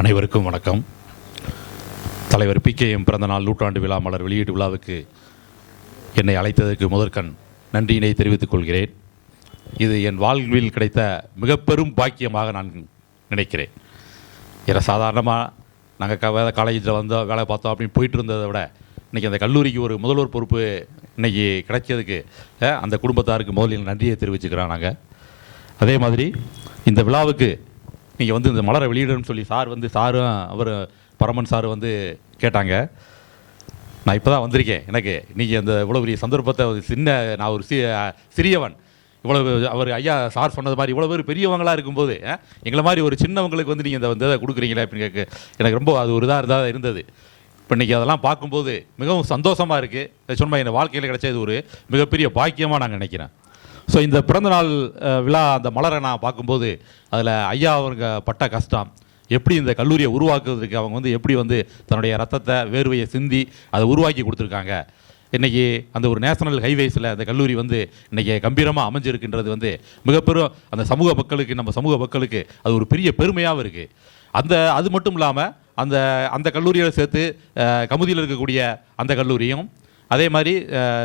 அனைவருக்கும் வணக்கம். தலைவர் PKM பிறந்தநாள் நூற்றாண்டு விழா மலர் வெளியீட்டு விழாவுக்கு என்னை அழைத்ததற்கு முதற்கண் நன்றியினை தெரிவித்துக் கொள்கிறேன். இது என் வாழ்வில் கிடைத்த மிக பெரும் பாக்கியமாக நான் நினைக்கிறேன். ஏன்னா சாதாரணமாக நாங்கள் காலேஜில் வேலை பார்த்தோம் அப்படின்னு போயிட்டு இருந்ததை விட இன்றைக்கி அந்த கல்லூரிக்கு ஒரு முதல்வர் பொறுப்பு இன்றைக்கி கிடைச்சதுக்கு அந்த குடும்பத்தாருக்கு முதலில் நன்றியை தெரிவிச்சுக்கிறோம். நாங்கள் அதே மாதிரி இந்த விழாவுக்கு நீங்கள் இந்த மலரை வெளியிடணும்னு சொல்லி சாரும் அவர் பரமன் சார் கேட்டாங்க. நான் இப்போ தான் வந்திருக்கேன். எனக்கு நீங்கள் அந்த இவ்வளோ பெரிய சந்தர்ப்பத்தை நான் ஒரு சிறியவன், இவ்வளவு அவர் ஐயா சார் சொன்னது மாதிரி இவ்வளோ பேர் பெரியவங்களாக இருக்கும்போது எங்களை மாதிரி ஒரு சின்னவங்களுக்கு நீங்கள் இந்த இதை கொடுக்குறீங்களே அப்படின்னு எனக்கு ரொம்ப அது ஒரு இதாக இருந்தது. இப்போ இன்றைக்கி அதெல்லாம் பார்க்கும்போது மிகவும் சந்தோஷமாக இருக்குது. சொன்னால் என் வாழ்க்கையில் கிடைச்சது ஒரு மிகப்பெரிய பாக்கியமாக நான் நினைக்கிறேன். ஸோ இந்த பிறந்தநாள் விழா அந்த மலரை நான் பார்க்கும்போது அதில் ஐயா அவங்க பட்ட கஷ்டம், எப்படி இந்த கல்லூரியை உருவாக்குவதற்கு அவங்க எப்படி தன்னுடைய ரத்தத்தை வேர்வையை சிந்தி அதை உருவாக்கி கொடுத்துருக்காங்க. இன்றைக்கி அந்த ஒரு நேஷனல் ஹைவேஸில் அந்த கல்லூரி இன்றைக்கி கம்பீரமாக அமைஞ்சிருக்கின்றது மிகப்பெரும் அந்த நம்ம சமூக மக்களுக்கு அது ஒரு பெரிய பெருமையாகவும் இருக்குது. அது மட்டும் இல்லாமல் அந்த கல்லூரியோடு சேர்த்து கமுதியில் இருக்கக்கூடிய அந்த கல்லூரியும், அதே மாதிரி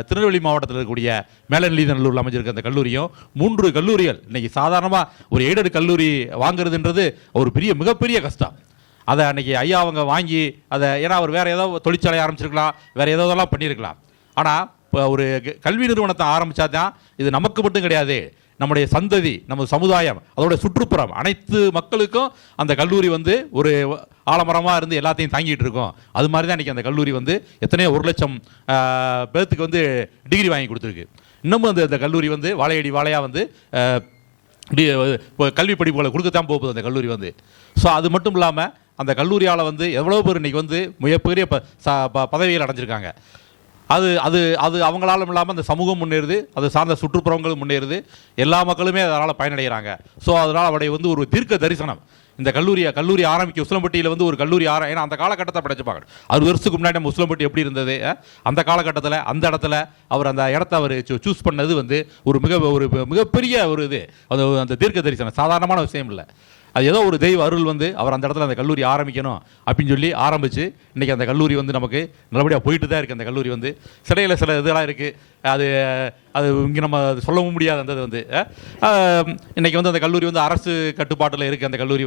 திருநெல்வேலி மாவட்டத்தில் இருக்கக்கூடிய மேலநல்லூரில் அமைஞ்சிருக்க அந்த கல்லூரியும் 3 கல்லூரிகள் இன்றைக்கி சாதாரணமாக ஒரு எய்டட் கல்லூரி வாங்குறதுன்றது ஒரு மிகப்பெரிய கஷ்டம். அதை அன்றைக்கி ஐயா அவங்க வாங்கி அதை ஏன்னா அவர் வேறு ஏதோ தொழிற்சாலை ஆரம்பிச்சிருக்கலாம், வேறு ஏதோதெல்லாம் பண்ணியிருக்கலாம். ஆனால் இப்போ ஒரு கல்வி நிறுவனத்தை ஆரம்பித்தா தான் இது நமக்கு மட்டும் கிடையாது, நம்முடைய சந்ததி, நம்ம சமுதாயம், அதோட சுற்றுப்புறம் அனைத்து மக்களுக்கும் அந்த கல்லூரி ஒரு ஆலமரமாக இருந்து எல்லாத்தையும் தாங்கிட்டு இருக்கோம். அது மாதிரி தான் இன்றைக்கி அந்த கல்லூரி எத்தனையோ 1 லட்சம் பேர்த்துக்கு டிகிரி வாங்கி கொடுத்துருக்கு. இன்னமும் அந்த கல்லூரி வாழையடி வாழையாக கல்வி படிப்புகளை கொடுக்கத்தான் போகுது அந்த கல்லூரி ஸோ அது மட்டும் இல்லாமல் அந்த கல்லூரியால் எவ்வளோ பேர் இன்றைக்கி மிகப்பெரிய பதவிகள் அடைஞ்சிருக்காங்க. அது அது அது அவங்களாலும் இல்லாமல் அந்த சமூகம் முன்னேறுது, அது சார்ந்த சுற்றுப்புறங்களும் முன்னேறுது, எல்லா மக்களுமே அதனால் பயனடைகிறாங்க. ஸோ அதனால் அவருடைய ஒரு தீர்க்க தரிசனம் இந்த கல்லூரி ஆரம்பிக்க உசிலம்பட்டியில் ஒரு கல்லூரி ஏன்னா அந்த காலகட்டத்தை படைச்சுப்பாங்க. 60 வருஷத்துக்கு முன்னாடி நம்ம உசிலம்பட்டி எப்படி இருந்தது, அந்த காலகட்டத்தில் அந்த இடத்துல அவர் அந்த இடத்த அவர் சூஸ் பண்ணது ஒரு மிகப்பெரிய இது. அந்த தீர்க்க தரிசனம் சாதாரணமான விஷயம் இல்லை. அது ஏதோ ஒரு தெய்வ அருள் அவர் அந்த இடத்துல அந்த கல்லூரி ஆரம்பிக்கணும் அப்படின்னு சொல்லி ஆரம்பித்து இன்றைக்கி அந்த கல்லூரி நமக்கு நல்லபடியாக போயிட்டு தான் இருக்குது. அந்த கல்லூரி சிலையில் சில இதெல்லாம் இருக்குது, அது இங்கே நம்ம சொல்லவும் முடியாது. அந்த இன்றைக்கி அந்த கல்லூரி அரசு கட்டுப்பாட்டில் இருக்குது. அந்த கல்லூரி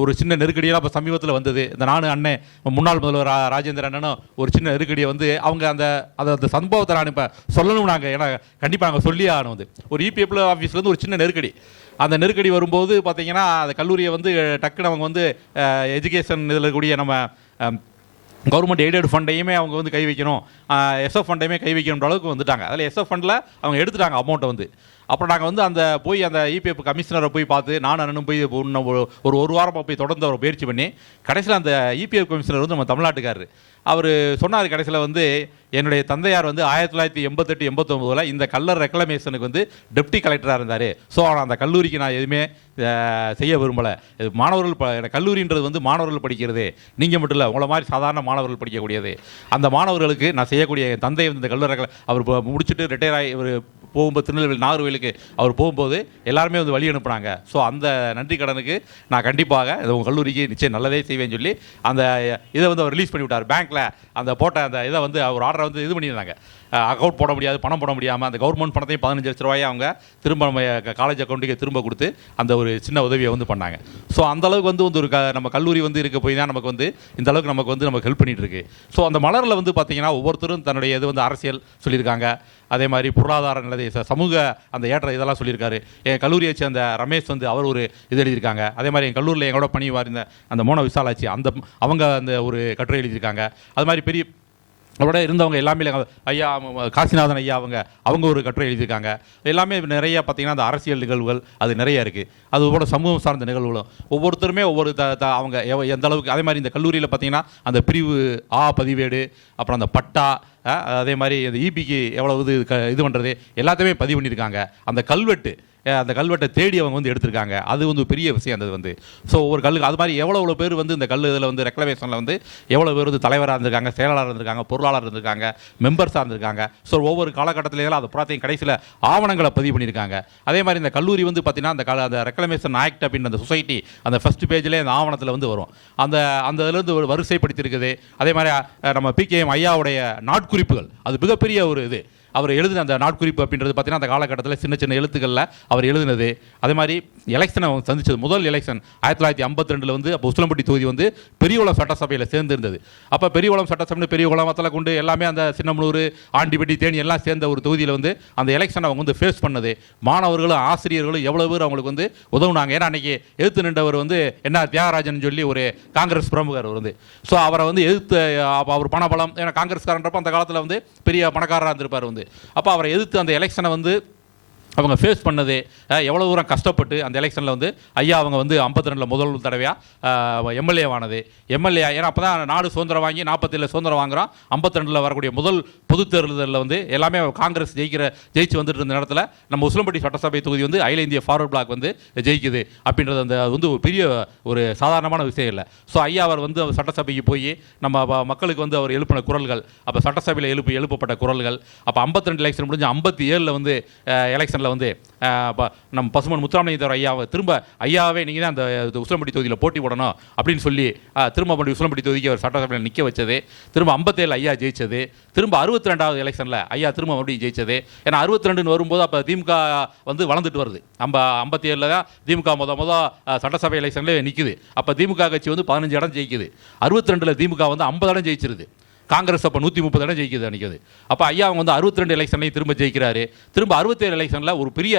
ஒரு சின்ன நெருக்கடியெல்லாம் இப்போ சமீபத்தில் வந்தது. இந்த நானும் அண்ணன் முன்னாள் முதல்வர் ராஜேந்திர அண்ணனும் ஒரு சின்ன நெருக்கடியை அவங்க அந்த சம்பவத்தை நான் இப்போ சொல்லணும். நாங்கள் ஏன்னா கண்டிப்பாக நாங்கள் சொல்லி ஆகணும். ஒரு EPF ஆஃபீஸ்லேருந்து ஒரு சின்ன நெருக்கடி, அந்த நெருக்கடி வரும்போது பார்த்தீங்கன்னா அந்த கல்லூரியை டக்குன்னு அவங்க எஜுகேஷன் இதில் இருக்கக்கூடிய நம்ம கவர்மெண்ட் எய்டட் ஃபண்டையுமே அவங்க கை வைக்கணும், SF ஃபண்டையுமே கை வைக்கணுன்ற அளவுக்கு வந்துட்டாங்க. அதில் SF ஃபண்டில் அவங்க எடுத்துட்டாங்க அமௌண்ட்டை. அப்புறம் நாங்கள் அந்த போய் அந்த EPF கமிஷனரை போய் பார்த்து நான் அண்ணனும் போய் ஒரு வாரமாக போய் தொடர்ந்து அவரை பயிற்சி பண்ணி கடைசியில் அந்த EPF கமிஷனர் நம்ம தமிழ்நாட்டுக்காரர் அவர் சொன்னார். கடைசியில் என்னுடைய தந்தையார் 1988-89 இந்த கல்லர் ரெக்ளமேஷனுக்கு டெப்டி கலெக்டராக இருந்தார். ஸோ ஆனால் அந்த கல்லூரிக்கு நான் எதுவுமே செய்ய விரும்பலை. மாணவர்கள் கல்லூரின்றது மாணவர்கள் படிக்கிறது, நீங்கள் மட்டும் இல்லை உங்களை மாதிரி சாதாரண மாணவர்கள் படிக்கக்கூடியது. அந்த மாணவர்களுக்கு நான் செய்யக்கூடிய என் தந்தை இந்த கல்லூரி அவர் முடிச்சுட்டு ரிட்டையர் ஆகி இவர் போகும்போது திருநெல்வேலி நாகர்கோவிலுக்கு அவர் போகும்போது எல்லாருமே வழி அனுப்புனாங்க. ஸோ அந்த நன்றி கடனுக்கு நான் கண்டிப்பாக உங்கள் கல்லூரிக்கு நிச்சயம் நல்லதே செய்வேன்னு சொல்லி அந்த இதை அவர் ரிலீஸ் பண்ணிவிட்டார். பேங்க்கில் அந்த போட்ட அந்த இதை அவர் ஆர்டரை இது பண்ணியிருந்தாங்க. அக்கௌண்ட் போட முடியாது, பணம் போட முடியாமல் அந்த கவர்மெண்ட் பணத்தையும் 15 லட்ச ரூபாயை அவங்க திரும்ப நம்ம காலேஜ் அக்கௌண்ட்டுக்கு திரும்ப கொடுத்து அந்த ஒரு சின்ன உதவியை பண்ணாங்க. ஸோ அந்தளவுக்கு ஒரு நம்ம கல்லூரி இருக்க போய் தான் நமக்கு இந்த அளவுக்கு நமக்கு ஹெல்ப் பண்ணிகிட்டு இருக்கு. ஸோ அந்த மலரில் பார்த்தீங்கன்னா ஒவ்வொருத்தரும் தன்னுடைய இது அரசியல் சொல்லியிருக்காங்க, அதே மாதிரி பொருளாதார நிலை, சமூக அந்த ஏற்ற இதெல்லாம் சொல்லியிருக்காரு. என் கல்லூரியை சேர்ந்த ரமேஷ் அவர் ஒரு இது எழுதியிருக்காங்க. அதே மாதிரி என் கல்லூரியில் எங்களோட பணி வாரிந்த அந்த மோன விசாலாட்சி அவங்க அந்த ஒரு கட்டுரை எழுதியிருக்காங்க. அது மாதிரி பெரிய அவரோட இருந்தவங்க எல்லாமே ஐயா காசிநாதன் ஐயா அவங்க ஒரு கட்டுரை எழுதியிருக்காங்க. எல்லாமே நிறைய பார்த்திங்கன்னா அந்த அரசியல் நிகழ்வுகள் அது நிறைய இருக்குது. அதுபோல் சமூகம் சார்ந்த நிகழ்வுகளும் ஒவ்வொருத்தருமே ஒவ்வொரு அவங்க எந்த அளவுக்கு. அதே மாதிரி இந்த கல்லூரியில் பார்த்திங்கன்னா அந்த பிரிவு பதிவேடு, அப்புறம் அந்த பட்டா, அதே மாதிரி இந்த EPக்கு எவ்வளோ இது பண்ணுறது எல்லாத்தையுமே பதிவு பண்ணியிருக்காங்க. அந்த கல்வெட்டு அந்த கல்வெட்டை தேடி அவங்க வந்து எடுத்திருக்காங்க. அது வந்து பெரிய விஷயம் அது வந்து. ஸோ ஒவ்வொரு கல்லுக்கு அது மாதிரி எவ்வளோ பேர் வந்து இந்த கல் இதில் வந்து ரெக்ளமேஷனில் வந்து எவ்வளோ பேர் வந்து தலைவராக இருந்திருக்காங்க, செயலாளர் இருந்திருக்காங்க, பொருளாளர் இருந்திருக்காங்க, மெம்பர்ஸாக இருந்திருக்காங்க. ஸோ ஒவ்வொரு காலகட்டத்திலேயும் அது புறாத்தையும் கடைசியில் ஆவணங்களை பதிவு பண்ணியிருக்காங்க. அதே மாதிரி இந்த கல்லூரி வந்து பார்த்தீங்கன்னா அந்த ரெக்ளமேஷன் ஆக்ட் அப்படின்னு அந்த சொசைட்டி அந்த ஃபர்ஸ்ட் பேஜ்லேயே அந்த ஆவணத்தில் வந்து வரும். அந்த இதுலேருந்து ஒரு வரிசைப்படுத்தியிருக்குது. அதே மாதிரி நம்ம PKM ஐயாவுடைய நாட்குறிப்புகள் அது மிகப்பெரிய ஒரு இது. அவர் எழுதின அந்த நாட்குறிப்பு அப்படின்றது பார்த்தீங்கன்னா அந்த காலகட்டத்தில் சின்ன சின்ன எழுத்துக்களில் அவர் எழுதினது. அதே மாதிரி எலெக்ஷனை சந்திச்சது முதல் எலெக்ஷன் 1952 வந்து அப்போ உசிலம்பட்டி தொகுதி வந்து பெரியகுளம் சட்டசபையில் சேர்ந்திருந்தது. அப்போ பெரியகுளம் சட்டசபை பெரியகுளம் வத்தலக்குண்டு எல்லாமே அந்த சின்னமனூர், ஆண்டிப்பட்டி, தேனி எல்லாம் சேர்ந்த ஒரு தொகுதியில் வந்து அந்த எலெக்ஷனை அவங்க வந்து ஃபேஸ் பண்ணது. மாணவர்களும் ஆசிரியர்களும் எவ்வளோ பேர் அவங்களுக்கு வந்து உதவுனாங்க. ஏன்னா அன்றைக்கி எதிர்த்து நின்றவர் வந்து என்ன தியாகராஜன் சொல்லி ஒரு காங்கிரஸ் பிரமுகர் வந்து. ஸோ அவரை வந்து எதிர்த்து அவர் பணபலம், ஏன்னா காங்கிரஸ்காரன்றப்ப அந்த காலத்தில் வந்து பெரிய பணக்காரராக இருந்திருப்பார் வந்து. அப்போ அவரை எதிர்த்து அந்த எலெக்ஷனை வந்து அவங்க ஃபேஸ் பண்ணது எவ்வளோ தூரம் கஷ்டப்பட்டு அந்த எலெக்ஷனில் வந்து ஐயா அவங்க வந்து 52 முதல் தடவையாக எம்எல்ஏ ஆனது. எம்எல்ஏ ஏன்னா அப்போ தான் நாடு சுதந்திரம் வாங்கி 47 சுதந்திரம் வாங்குகிறோம். 52 வரக்கூடிய முதல் பொது தேர்தலில் வந்து எல்லாமே காங்கிரஸ் ஜெயிச்சு வந்துட்டு இருந்த நேரத்தில் நம்ம உசிலம்பட்டி சட்டசபை தொகுதி வந்து அகில இந்திய ஃபார்வர்ட் பிளாக் வந்து ஜெயிக்குது அப்படின்றது அந்த வந்து ஒரு பெரிய ஒரு சாதாரணமான விஷயம் இல்லை. ஸோ ஐயா அவர் வந்து சட்டசபைக்கு போய் நம்ம மக்களுக்கு வந்து அவர் எழுப்பின குரல்கள், அப்போ சட்டசபையில் எழுப்பப்பட்ட குரல்கள், அப்போ 52 எலெக்ஷன் முடிஞ்சு 57 வந்து எலெக்ஷன் வந்து நம்ம பசுமன் முத்துராமலிங்க திரும்ப ஐயாவே நீங்கள் தான் அந்த உசிலம்பட்டி தொகுதியில் போட்டி போடணும் அப்படின்னு சொல்லி திரும்ப உசிலம்பட்டி தொகுதிக்கு அவர் சட்டசபையில் நிற்க வச்சது. திரும்ப 57 ஐயா ஜெயிச்சது. திரும்ப 62வது எலெக்ஷனில் ஐயா திரும்ப மறுபடியும் ஜெயிச்சது. ஏன்னா 62 வரும்போது அப்போ திமுக வந்து வளர்ந்துட்டு வருது. நம்ம 57 தான் திமுக முத சட்டசபை எலெக்ஷன்லேயே நிற்குது. அப்போ திமுக கட்சி வந்து 15 இடம் ஜெயிக்குது. 62 திமுக வந்து 50 இடம் ஜெயிச்சிருது. காங்கிரஸ் அப்போ 130 இடம் ஜெயிக்குது அன்றைக்கி. அப்போ ஐயா அவங்க வந்து 62 எலெக்ஷன்லையும் திரும்ப ஜெயிக்கிறாரு. திரும்ப 67 எலெக்ஷனில் ஒரு பெரிய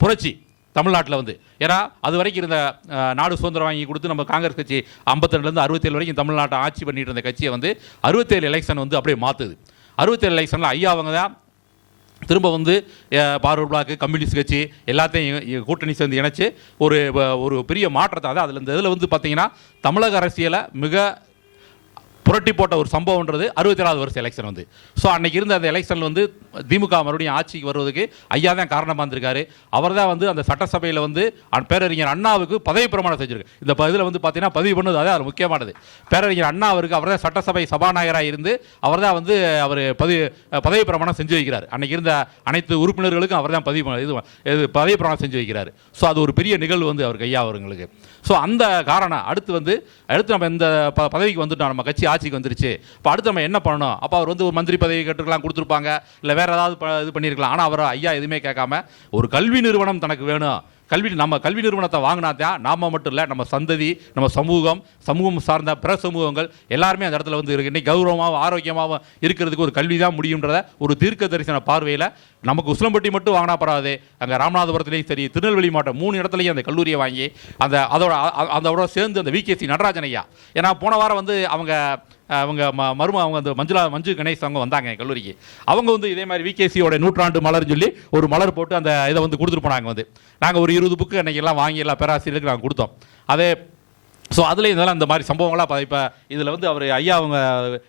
புரட்சி தமிழ்நாட்டில் வந்து. ஏன்னா அது வரைக்கும் இருந்த நாடு சுதந்திரம் வாங்கி கொடுத்து நம்ம காங்கிரஸ் கட்சி 52லேருந்து 67 வரைக்கும் தமிழ்நாட்டை ஆட்சி பண்ணிட்டு இருந்த கட்சியை வந்து 67 எலெக்ஷன் வந்து அப்படியே மாற்றுது. 67 எலெக்ஷனில் ஐயா அவங்க தான் திரும்ப வந்து பார்வர்ட் பிளாக், கம்யூனிஸ்ட் கட்சி எல்லாத்தையும் கூட்டணி சேர்ந்து இணைச்சு ஒரு பெரிய மாற்றத்தை, அதாவது அதில் இந்த இதில் வந்து பார்த்தீங்கன்னா தமிழக அரசியலை மிக புரட்டி போட்ட ஒரு சம்பவம்ன்றது 67வது வருஷம் எலெக்ஷன் வந்து. ஸோ அன்றைக்கி இருந்த அந்த எலெக்ஷனில் வந்து திமுக மறுபடியும் ஆட்சிக்கு வருவதுக்கு ஐயா தான் காரணமாக இருந்திருக்காரு. அவர் தான் வந்து அந்த சட்டசபையில் வந்து பேரறிஞர் அண்ணாவுக்கு பதவி பிரமாணம் செஞ்சிருக்கு. இந்த இதில் வந்து பார்த்தீங்கன்னா பதிவு பண்ணது அதான் அது முக்கியமானது. பேரறிஞர் அண்ணா அவருக்கு அவர் தான் சட்டசபை சபாநாயகராக இருந்து அவர் தான் வந்து அவர் பதவி பிரமாணம் செஞ்சு வைக்கிறார். அன்றைக்கி இருந்த அனைத்து உறுப்பினர்களுக்கும் அவர் தான் பதவி பிரமாணம் செஞ்சு வைக்கிறார். ஸோ அது ஒரு பெரிய நிகழ்வு வந்து அவருக்கு ஐயா அவர்களுக்கு. ஸோ அந்த காரணம் அடுத்து நம்ம இந்த பதவிக்கு வந்துட்டோம், நம்ம கட்சி ஆட்சிக்கு வந்துருச்சு, இப்போ அடுத்து நம்ம என்ன பண்ணணும். அப்போ அவர் வந்து ஒரு மந்திரி பதவி கேட்டுருக்கலாம், கொடுத்துருப்பாங்க, இல்லை வேறு ஏதாவது இது பண்ணியிருக்கலாம். ஆனால் அவர் ஐயா எதுவுமே கேட்காம ஒரு கல்வி நிறுவனம் தனக்கு வேணும், நம்ம கல்வி நிறுவனத்தை வாங்கினா தான் நாம மட்டும் இல்லை, நம்ம சந்ததி, நம்ம சமூகம் சார்ந்த பிற சமூகங்கள் எல்லாருமே அந்த இடத்துல வந்து இன்னைக்கு கௌரவமாகவும் ஆரோக்கியமாகவும் இருக்கிறதுக்கு ஒரு கல்வி தான் முடியுன்றத ஒரு தீர்க்க தரிசன பார்வையில் நமக்கு உசிலம்பட்டி மட்டும் வாங்கினா பராது, அங்கே ராமநாதபுரத்துலேயும் சரி, திருநெல்வேலி மாவட்டம் 3 இடத்துலையும் அந்த கல்லூரியை வாங்கி அதோட சேர்ந்து அந்த VKC நடராஜன் ஐயா, ஏன்னா போன வாரம் வந்து அவங்க அந்த மஞ்சு கணேஷ் அவங்க வந்தாங்க கல்லூரிக்கு. அவங்க வந்து இதே மாதிரி VKCயோட 100ஆண்டு மலர்னு சொல்லி ஒரு மலர் போட்டு அந்த இதை வந்து கொடுத்துட்டு போனாங்க. வந்து நாங்கள் ஒரு 20 புக்கு அன்றைக்கி எல்லாம் வாங்கி எல்லாம் பேராசிரியருக்கு நாங்கள் கொடுத்தோம். அதே ஸோ அதில் இதெல்லாம் இந்த மாதிரி சம்பவங்களாக இப்போ இதில் வந்து அவர் ஐயா அவங்க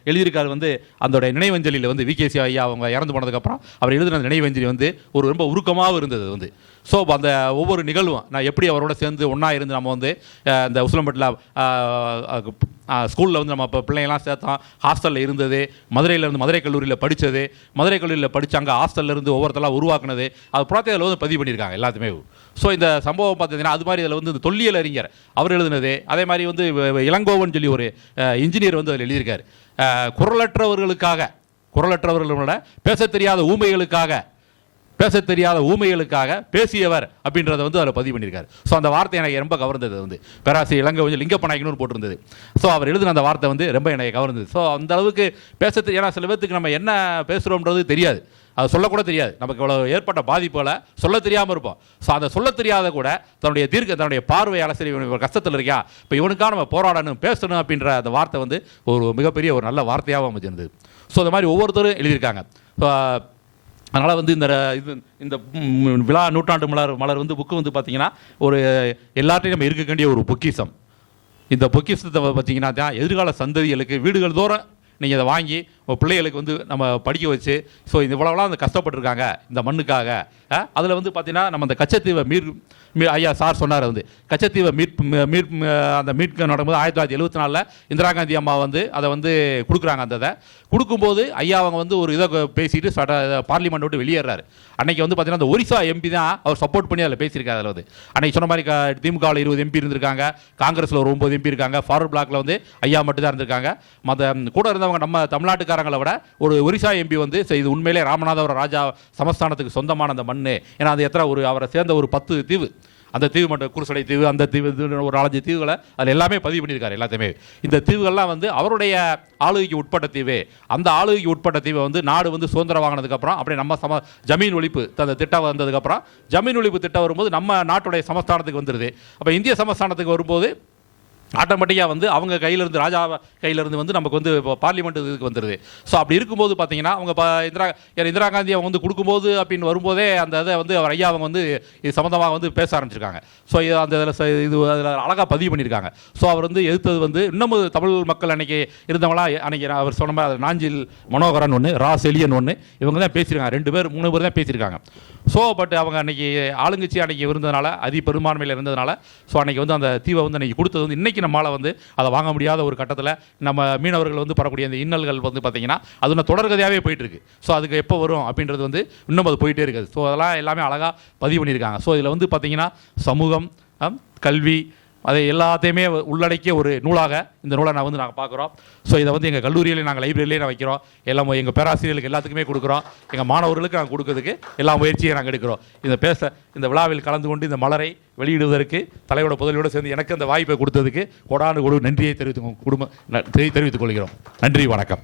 எழுதியிருக்காரு வந்து அதோட நினைவஞ்சலியில் வந்து VKC ஐயா அவங்க இறந்து போனதுக்கப்புறம் அவர் எழுதின அந்த நினைவஞ்சலி வந்து ஒரு ரொம்ப உருக்கமாகவும் இருந்தது வந்து. ஸோ அந்த ஒவ்வொரு நிகழ்வும் நான் எப்படி அவரோட சேர்ந்து ஒன்றா இருந்து நம்ம வந்து இந்த உசிலம்பட்டியில் ஸ்கூலில் வந்து நம்ம இப்போ பிள்ளைங்கள்லாம் சேர்த்தோம், ஹாஸ்டலில் இருந்தது, மதுரை கல்லூரியில் படித்தது, மதுரை கல்லூரியில் படித்து அங்கே ஹாஸ்டல்லேருந்து ஒவ்வொருத்தெல்லாம் உருவாக்குனது, அது புறத்தை அதில் வந்து பதிவு பண்ணியிருக்காங்க எல்லாத்துமே. ஸோ இந்த சம்பவம் பார்த்தீங்கன்னா அது மாதிரி இதில் வந்து இந்த தொல்லியல் அறிஞர் அவர் எழுதினது, அதே மாதிரி வந்து இளங்கோவன் சொல்லி ஒரு இன்ஜினியர் வந்து அதில் எழுதியிருக்காரு. குரலற்றவர்களோட பேச தெரியாத ஊமைகளுக்காக பேசியவர் அப்படின்றத வந்து அதில் பதிவு பண்ணியிருக்காரு. ஸோ அந்த வார்த்தை எனக்கு ரொம்ப கவர்ந்தது வந்து பேராசிரியர் இளங்கோவன் லிங்கப்ப நாயக்கனூர் போட்டிருந்தது. ஸோ அவர் எழுதின அந்த வார்த்தை வந்து ரொம்ப எனக்கு கவர்ந்தது. ஸோ அந்த அளவுக்கு ஏன்னா சில பேருக்கு நம்ம என்ன பேசுகிறோம்ன்றது தெரியாது, அது சொல்லக்கூட தெரியாது, நமக்கு இவ்வளோ ஏற்பட்ட பாதிப்புகளை சொல்ல தெரியாமல் இருப்போம். ஸோ அதை சொல்ல தெரியாத கூட தன்னுடைய பார்வையால் சரி இவனுக்கு கஷ்டத்தில் இருக்கா, இப்போ இவனுக்காக நம்ம போராடணும் பேசணும் அப்படின்ற அந்த வார்த்தை வந்து ஒரு மிகப்பெரிய ஒரு நல்ல வார்த்தையாக அமைஞ்சிருந்தது. ஸோ அந்த மாதிரி ஒவ்வொருத்தரும் எழுதியிருக்காங்க. ஸோ அதனால் வந்து இந்த விழா 100ஆண்டு மலர் வந்து புக்கு வந்து பார்த்திங்கன்னா ஒரு எல்லாத்தையும் நம்ம இருக்க வேண்டிய ஒரு பொக்கிஷம். இந்த பொக்கிஷத்தை பார்த்திங்கன்னா தான் எதிர்கால சந்ததிகளுக்கு வீடுகள் தோறும் நீங்கள் இதை வாங்கி பிள்ளைகளுக்கு வந்து நம்ம படிக்க வச்சு ஸோ இவ்வளோலாம் அந்த கஷ்டப்பட்டுருக்காங்க இந்த மண்ணுக்காக. அதில் வந்து பார்த்தீங்கன்னா நம்ம அந்த கச்சத்தீவை ஐயா சார் சொன்னார் வந்து கச்சத்தீவை அந்த மீட்க நடக்கும்போது 1974 இந்திரா காந்தி அம்மா வந்து அதை வந்து கொடுக்குறாங்க. அந்த இதை கொடுக்கும்போது ஐயா அவங்க வந்து ஒரு இதை பேசிட்டு பார்லிமெண்ட் விட்டு வெளியேறாரு. அன்னைக்கு வந்து பார்த்தீங்கன்னா அந்த ஒரிசா எம்பி தான் அவர் சப்போர்ட் பண்ணி அதில் பேசியிருக்காரு. அதில் வந்து அன்னைக்கு சொன்ன மாதிரி திமுகவில் 20 எம்பி இருந்திருக்காங்க, காங்கிரஸில் ஒரு 9 எம்பி இருக்காங்க, ஃபார்வர்ட் பிளாக்ல வந்து ஐயா மட்டும் தான் இருந்திருக்காங்க. மற்ற கூட இருந்தவங்க நம்ம தமிழ்நாட்டுக்காரங்களை விட ஒரு ஒரிசா எம்பி வந்து இது உண்மையிலே ராமநாதபுரம் ராஜா சமஸ்தானத்துக்கு சொந்தமான அந்த மண். ஏன்னா அது எத்தனை அவரை சேர்ந்த ஒரு 10 தீவு, அந்த தீவு மட்டும் குருசடை தீவு, அந்த தீவு ஒரு 4-5 தீவுகளை அதில் எல்லாமே பதிவு பண்ணியிருக்காரு. எல்லாத்தையுமே இந்த தீவுகள்லாம் வந்து அவருடைய ஆளுகைக்கு உட்பட்ட தீவு. அந்த ஆளுகைக்கு உட்பட்ட தீவை வந்து நாடு வந்து சுதந்திரம் வாங்கினதுக்கப்புறம் அப்படியே நம்ம ஜமீன் ஒழிப்பு அந்த திட்டம் வந்ததுக்கப்புறம் ஜமீன் ஒழிப்பு திட்டம் வரும்போது நம்ம நாட்டுடைய சமஸ்தானத்துக்கு வந்துடுது. அப்போ இந்திய சமஸ்தானத்துக்கு வரும்போது ஆட்டோமேட்டிக்காக வந்து அவங்க கையிலேருந்து ராஜா கையிலேருந்து வந்து நமக்கு வந்து பார்லிமெண்ட் இதுக்கு வந்துடுது. ஸோ அப்படி இருக்கும்போது பார்த்தீங்கன்னா அவங்க இந்திரா காந்தி அவங்க வந்து கொடுக்கும்போது அப்படின்னு வரும்போதே அந்த இதை வந்து அவர் ஐயா அவங்க வந்து இது சம்மந்தமாக வந்து பேச ஆரம்பிச்சிருக்காங்க. ஸோ அந்த இது அதில் அழகாக பதிவு பண்ணியிருக்காங்க. ஸோ அவர் வந்து எதிர்த்தது வந்து இன்னமும் தமிழ் மக்கள் அன்றைக்கி இருந்தவங்களா அன்றைக்கி அவர் சொன்ன மாதிரி நாஞ்சில் மனோகரன் ஒன்று, ரா செலியன் ஒன்று, இவங்க தான் பேசியிருக்காங்க. 2 பேர் 3 பேர் தான் பேசியிருக்காங்க. ஸோ பட் அவங்க அன்றைக்கி ஆளுங்கட்சி அன்றைக்கி இருந்ததுனால பெரும்பான்மையில் இருந்ததுனால ஸோ அன்றைக்கி வந்து அந்த தீவை வந்து அன்றைக்கி கொடுத்தது வந்து இன்றைக்கி நம்மளால் வந்து அதை வாங்க முடியாத ஒரு கட்டத்தில் நம்ம மீனவர்கள் வந்து படக்கூடிய அந்த இன்னல்கள் வந்து பார்த்திங்கன்னா அது இன்னும் தொடர்கதையாகவே போயிட்டுருக்கு. ஸோ அதுக்கு எப்போ வரும் அப்படின்றது வந்து இன்னும் அது போயிட்டே இருக்குது. ஸோ அதெல்லாம் எல்லாமே அழகாக பதிவு பண்ணியிருக்காங்க. ஸோ இதில் வந்து பார்த்திங்கன்னா சமூகம், கல்வி அதை எல்லாத்தையுமே உள்ளடக்கிய ஒரு நூலாக இந்த நூலை நாங்கள் பார்க்குறோம். ஸோ இதை வந்து எங்கள் கல்லூரியிலே நாங்கள் லைப்ரரியிலே நான் வைக்கிறோம். எல்லாம் எங்கள் பேராசிரியர்களுக்கு எல்லாத்துக்குமே கொடுக்குறோம். எங்கள் மாணவர்களுக்கு நாங்கள் கொடுக்கறதுக்கு எல்லா முயற்சியை நாங்கள் எடுக்கிறோம். இந்த விழாவில் கலந்து கொண்டு இந்த மலரை வெளியிடுவதற்கு தலையோட புதலியோடு சேர்ந்து எனக்கு அந்த வாய்ப்பை கொடுத்ததுக்கு கோடானு நன்றியை தெரிவித்துக் கொள்கிறோம். நன்றி, வணக்கம்.